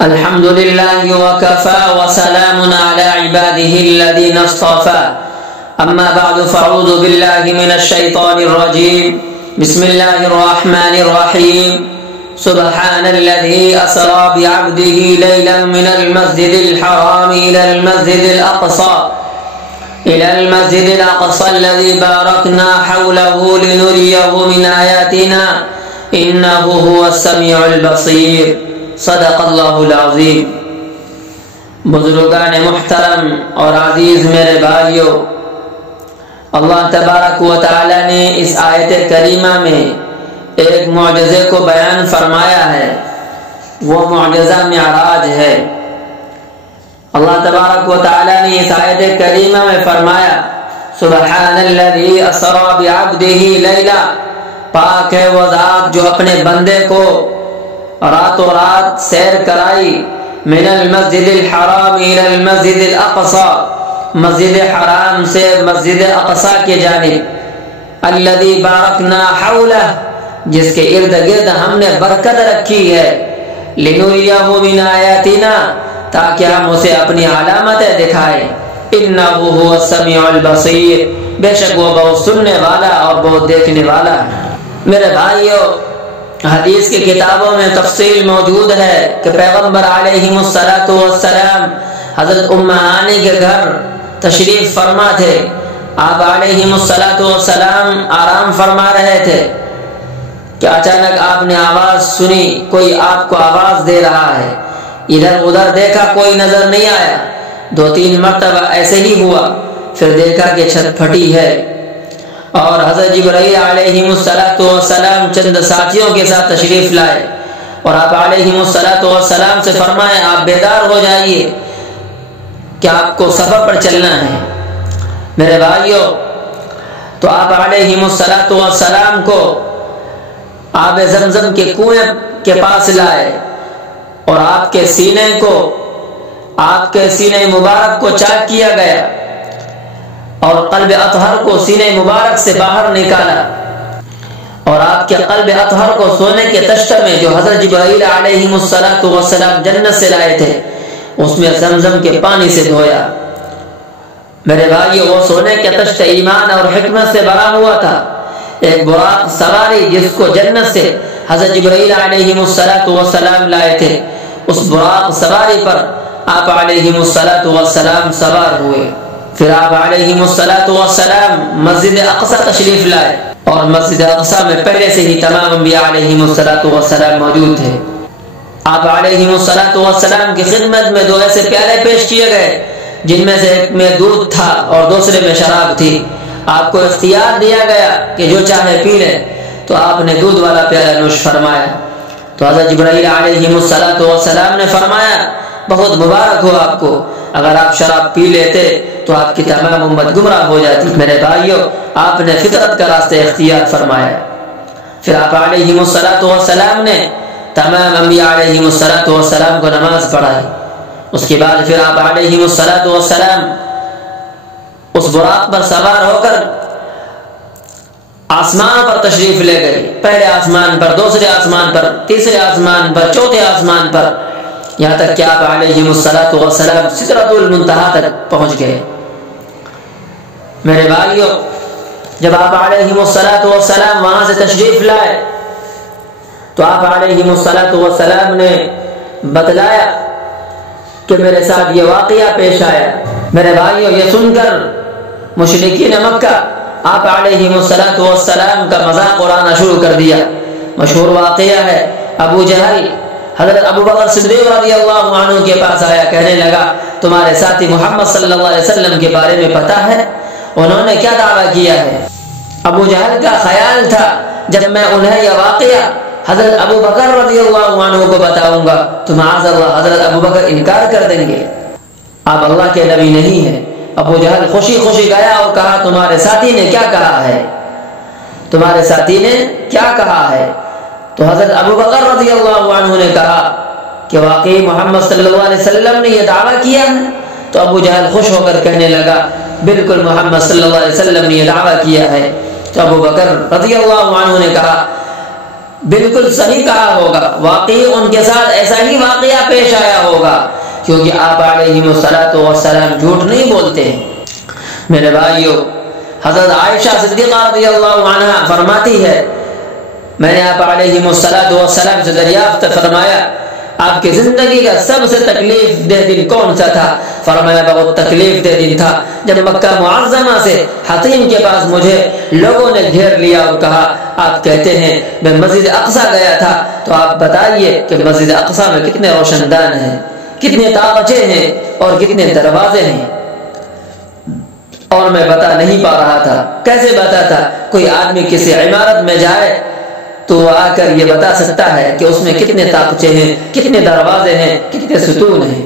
الحمد لله وكفى وسلام على عباده الذين اصطفى أما بعد فأعوذ بالله من الشيطان الرجيم بسم الله الرحمن الرحيم سبحان الذي أسرى بعبده ليلا من المسجد الحرام إلى المسجد الأقصى الذي باركنا حوله لنريه من آياتنا إنه هو السميع البصير صدق اللہ العظیم۔ بزرگان محترم اور عزیز میرے بھائیوں، اللہ تبارک و تعالی نے اس آیت کریمہ میں ایک معجزے کو بیان فرمایا ہے، وہ معجزہ معراج ہے۔ اللہ تبارک و تعالی نے اس آیت کریمہ میں فرمایا سبحان الذی اسری بعبدہ لیلا، پاک ہے وہ ذات جو اپنے بندے کو راتوں رات سیر کرائی، من المسجد الحرام الى المسجد الاقصى، مسجد حرام سے مسجد اقصی کی جانب، الذي بارکنا حولہ، جس کے ارد گرد ہم نے برکت رکھی ہے، لنریہ من آیاتنا، تاکہ ہم اسے اپنی علامتیں دکھائیں، انہ هو السمیع البصیر، بے شک وہ بہت سننے والا اور بہت دیکھنے والا ہے۔ میرے بھائیوں، حدیث کی کتابوں میں تفصیل موجود ہے کہ پیغمبر علیہ السلام حضرت ام ہانی کے گھر تشریف فرما تھے۔ آپ علیہ السلام آرام فرما رہے تھے کہ اچانک آپ نے آواز سنی، کوئی آپ کو آواز دے رہا ہے۔ ادھر ادھر دیکھا، کوئی نظر نہیں آیا۔ 2-3 مرتبہ ایسے ہی ہوا، پھر دیکھا کہ چھت پھٹی ہے، اور حضرت جبرائیل علیہ السلام چند ساتھیوں کے ساتھ تشریف لائے اور آپ علیہ السلام سے فرمائے آپ بیدار ہو جائیے کہ آپ کو سفر پر چلنا ہے۔ میرے بھائیوں، تو آپ علیہ السلام کو آب زمزم کے کنویں کے پاس لائے اور آپ کے سینے مبارک کو چاک کیا گیا اور قلب اطہر کو سینے مبارک سے باہر نکالا، اور آپ کے قلب اطہر کو سونے کے تشت میں جو حضرت جبرائیل علیہ السلام جنت سے لائے تھے اس میں زمزم کے پانی سے دھویا۔ میرے بھائیو، وہ سونے کے تشت ایمان اور حکمت سے بھرا ہوا تھا۔ ایک براق سواری جس کو جنت سے حضرت جبرائیل علیہ السلام لائے تھے، اس براق سواری پر آپ علیہ السلام سوار ہوئے۔ پھر آپ علیہ السلام مسجد اقصی تشریف لائے، اور مسجد اقصی میں پہلے سے ہی تمام انبیاء علیہ السلام موجود تھے۔ آپ علیہ السلام کی خدمت میں 2 ایسے پیالے پیش کیے گئے جن میں سے ایک میں دودھ تھا اور دوسرے میں شراب تھی۔ آپ کو اختیار دیا گیا کہ جو چاہے پی لے، تو آپ نے دودھ والا پیالہ نوش فرمایا۔ تو حضرت جبرائیل علیہ السلام نے فرمایا بہت مبارک ہو آپ کو، اگر آپ شراب پی لیتے تو آپ کی تمام امت گمراہ ہو جاتی۔ میرے بھائیوں، آپ نے فطرت کا راستہ اختیار فرمایا۔ پھر آپ علیہ السلام نے تمام انبیاء علیہ السلام کو نماز پڑھائی۔ اس کے بعد پھر آپ علیہ السلام اس براق پر سوار ہو کر آسمان پر تشریف لے گئے، پہلے آسمان پر، دوسرے آسمان پر، تیسرے آسمان پر، چوتھے آسمان پر، یہاں تک کہ آپ علیہ السلام سدرۃ المنتہا تک پہنچ گئے۔ میرے بھائیوں، جب آپ علیہ السلام وہاں سے تشریف لائے تو آپ علیہ السلام نے بتلایا کہ میرے ساتھ یہ واقعہ پیش آیا۔ میرے بھائیوں، یہ سن کر مشرکین مکہ آپ علیہ السلام کا مذاق اڑانا شروع کر دیا۔ مشہور واقعہ ہے، ابو جہل حضرت ابو بکر صدیق رضی اللہ عنہ کے پاس آیا، کہنے لگا تمہارے ساتھی محمد صلی اللہ علیہ وسلم کے بارے میں پتہ ہے انہوں نے کیا دعویٰ کیا ہے؟ ابو جہل کا خیال تھا جب میں انہیں یہ واقعہ حضرت ابو بکر رضی اللہ عنہ کو بتاؤں گا تو معاذ اللہ حضرت ابو بکر انکار کر دیں گے، آپ اللہ کے نبی نہیں ہیں۔ ابو جہل خوشی خوشی گیا اور کہا تمہارے ساتھی نے کیا کہا ہے؟ تمہارے ساتھی نے کیا کہا ہے؟ تو حضرت ابو بکر رضی اللہ عنہ نے کہا کہ واقعی محمد صلی اللہ علیہ وسلم نے یہ دعویٰ کیا ہے؟ تو ابو جہل خوش ہو کر کہنے لگا بالکل محمد صلی اللہ علیہ وسلم نے یہ دعویٰ کیا ہے۔ تو ابو بکر رضی اللہ عنہ نے کہا بالکل صحیح کہا ہوگا، واقعی ان کے ساتھ ایسا ہی واقعہ پیش آیا ہوگا، کیونکہ آپ علیہ السلام جھوٹ نہیں بولتے ہیں۔ میرے بھائیو، حضرت عائشہ صدیقہ رضی اللہ عنہا فرماتی ہے، میں نے آپ علیہ السلام سے دریافت فرمایا آپ کی زندگی کا سب سے تکلیف دہ دن کون سا تھا؟ فرمایا بہت تکلیف دہ دن تھا جب مکہ معظمہ سے حتیم کے پاس مجھے لوگوں نے گھیر لیا اور کہا آپ کہتے ہیں میں مسجد اقصی گیا تھا، تو آپ بتائیے کہ مسجد اقصی میں کتنے روشن دان ہیں، کتنے تاقچے ہیں اور کتنے دروازے ہیں، اور میں بتا نہیں پا رہا تھا۔ کیسے بتاتا؟ کوئی آدمی کسی عمارت میں جائے تو وہ آ کر یہ بتا سکتا ہے کہ اس میں کتنے تاقچے ہیں، کتنے دروازے ہیں، کتنے ستون ہیں۔